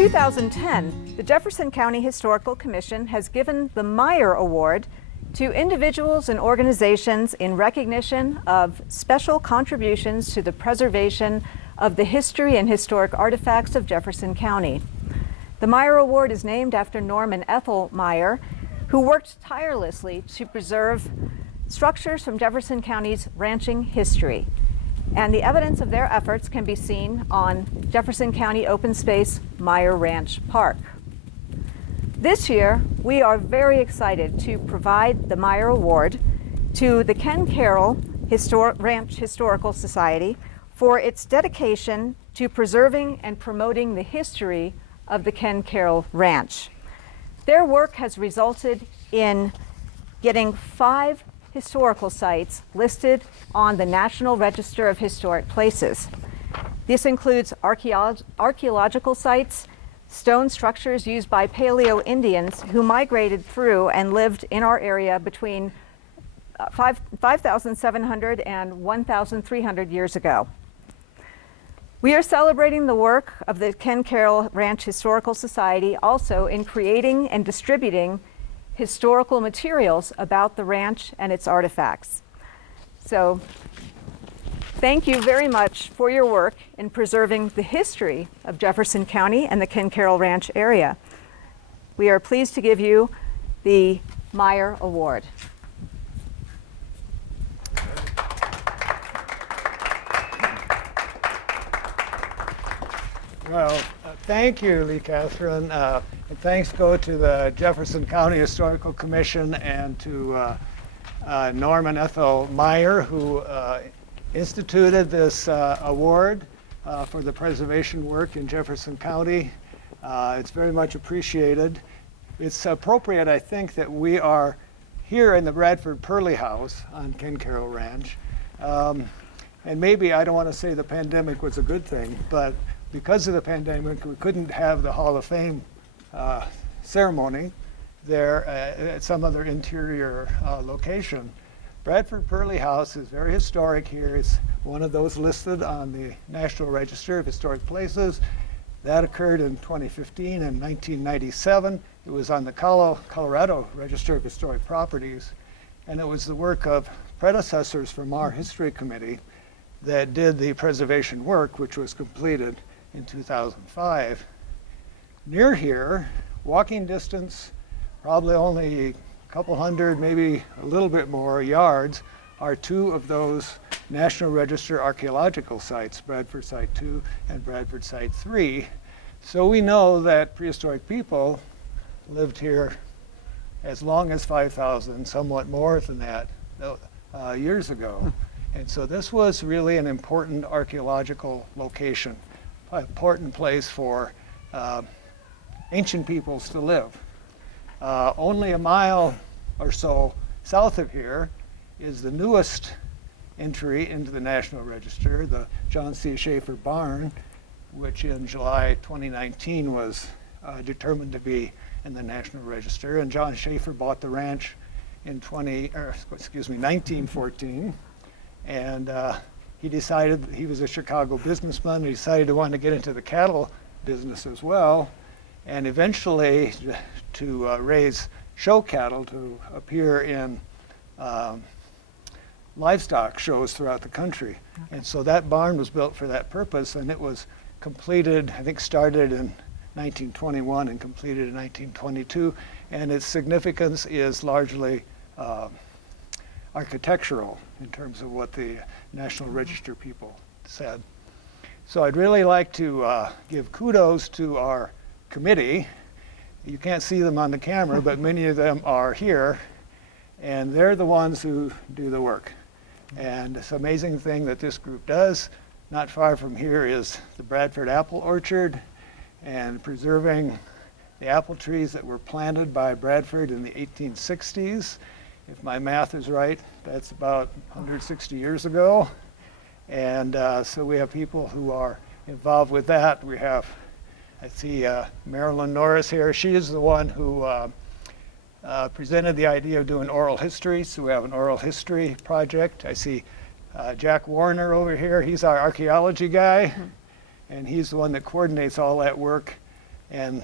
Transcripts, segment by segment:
2010, the Jefferson County Historical Commission has given the Meyer Award to individuals and organizations in recognition of special contributions to the preservation of the history and historic artifacts of Jefferson County. The Meyer Award is named after Norm and Ethel Meyer, who worked tirelessly to preserve structures from Jefferson County's ranching history. And the evidence of their efforts can be seen on Jefferson County Open Space Meyer Ranch Park. This year, we are very excited to provide the Meyer Award to the Ken Caryl Ranch Historical Society for its dedication to preserving and promoting the history of the Ken Caryl Ranch. Their work has resulted in getting 5 historical sites listed on the National Register of Historic Places. This includes archeological sites, stone structures used by Paleo Indians who migrated through and lived in our area between 5,700 and 1,300 years ago. We are celebrating the work of the Ken Caryl Ranch Historical Society also in creating and distributing historical materials about the ranch and its artifacts. So, thank you very much for your work in preserving the history of Jefferson County and the Ken Caryl Ranch area. We are pleased to give you the Meyer Award. Well, thank you, Lee Catherine. And thanks go to the Jefferson County Historical Commission and to Norm and Ethel Meyer, who instituted this award for the preservation work in Jefferson County. It's very much appreciated. It's appropriate, I think, that we are here in the Bradford-Perley house on Ken Caryl Ranch. And maybe I don't want to say the pandemic was a good thing, but because of the pandemic, we couldn't have the Hall of Fame ceremony there at some other interior location. Bradford-Perley House is very historic here. It's one of those listed on the National Register of Historic Places. That occurred in 2015 and 1997. It was on the Colorado Register of Historic Properties, and it was the work of predecessors from our history committee that did the preservation work, which was completed in 2005. Near here, walking distance, probably only a couple hundred, maybe a little bit more yards, are 2 of those National Register archaeological sites, Bradford Site 2 and Bradford Site 3. So we know that prehistoric people lived here as long as 5,000, somewhat more than that, years ago. And so this was really an important archaeological location, an important place for ancient peoples to live. Only a mile or so south of here is the newest entry into the National Register, the John C. Shaffer Barn, which in July 2019 was determined to be in the National Register. And John Shaffer bought the ranch in 1914, and he decided, he was a Chicago businessman, he decided to want to get into the cattle business as well, and eventually to raise show cattle to appear in livestock shows throughout the country. Okay. And so that barn was built for that purpose, and it was completed, I think started in 1921 and completed in 1922, and its significance is largely architectural in terms of what the National Register people said. So I'd really like to give kudos to our committee. You can't see them on the camera, but many of them are here, and they're the ones who do the work. And it's an amazing thing that this group does. Not far from here is the Bradford Apple Orchard, and preserving the apple trees that were planted by Bradford in the 1860s. If my math is right, that's about 160 years ago. And so we have people who are involved with that. We have, I see Marilyn Norris here. She is the one who presented the idea of doing oral history, so we have an oral history project. I see Jack Warner over here. He's our archaeology guy, and he's the one that coordinates all that work. And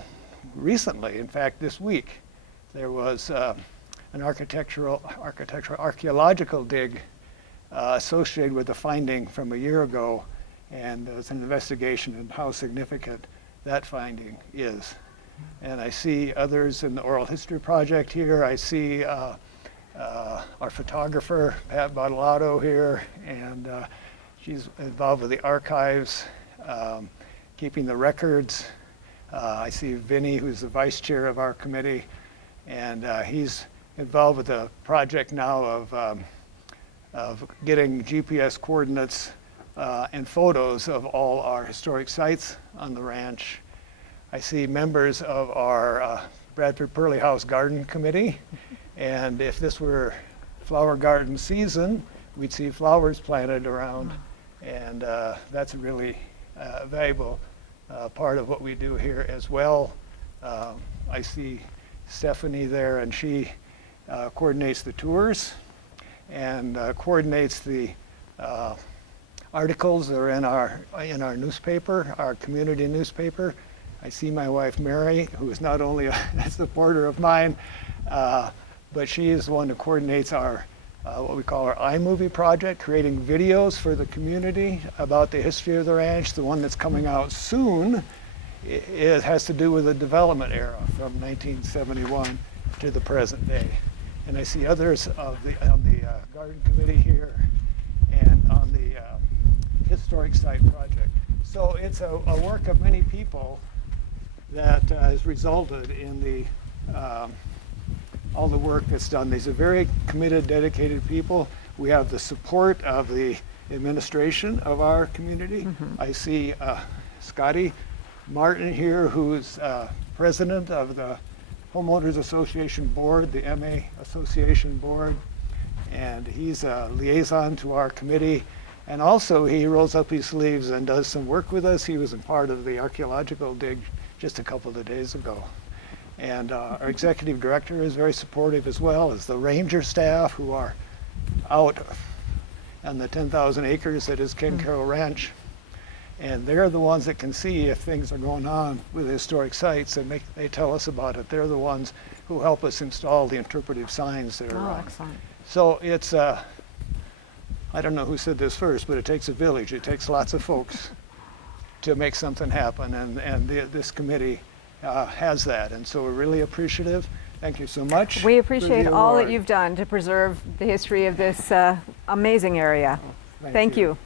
recently, in fact, this week, there was an archeological dig associated with the finding from a year ago, and there was an investigation into how significant that finding is. And I see others in the oral history project here. I see our photographer, Pat Bottolato, here, and she's involved with the archives, keeping the records. I see Vinny, who's the vice chair of our committee, and he's involved with the project now of getting GPS coordinates and photos of all our historic sites on the ranch. I see members of our Bradford-Perley House Garden Committee, and if this were flower garden season, we'd see flowers planted around, and that's a really valuable part of what we do here as well. I see Stephanie there, and she coordinates the tours and coordinates the articles that are in our newspaper, our community newspaper. I see my wife Mary, who is not only a supporter of mine, but she is the one who coordinates our what we call our iMovie project, creating videos for the community about the history of the ranch. The one that's coming out soon, it has to do with the development era from 1971 to the present day. And I see others on the garden committee here and on the historic site project. So it's a work of many people that has resulted in the all the work that's done. These are very committed, dedicated people. We have the support of the administration of our community. I see Scotty Martin here, who's president of the Homeowners Association Board, the MA Association Board, and he's a liaison to our committee. And also he rolls up his sleeves and does some work with us. He was a part of the archeological dig just a couple of days ago. And our executive director is very supportive, as well as the ranger staff who are out on the 10,000 acres that is Ken Caryl Ranch. And they're the ones that can see if things are going on with historic sites, and they tell us about it. They're the ones who help us install the interpretive signs that are around. Excellent. So it's, I don't know who said this first, but it takes a village. It takes lots of folks to make something happen, and this committee has that, and so we're really appreciative. Thank you so much. We appreciate all that you've done to preserve the history of this amazing area. Thank you.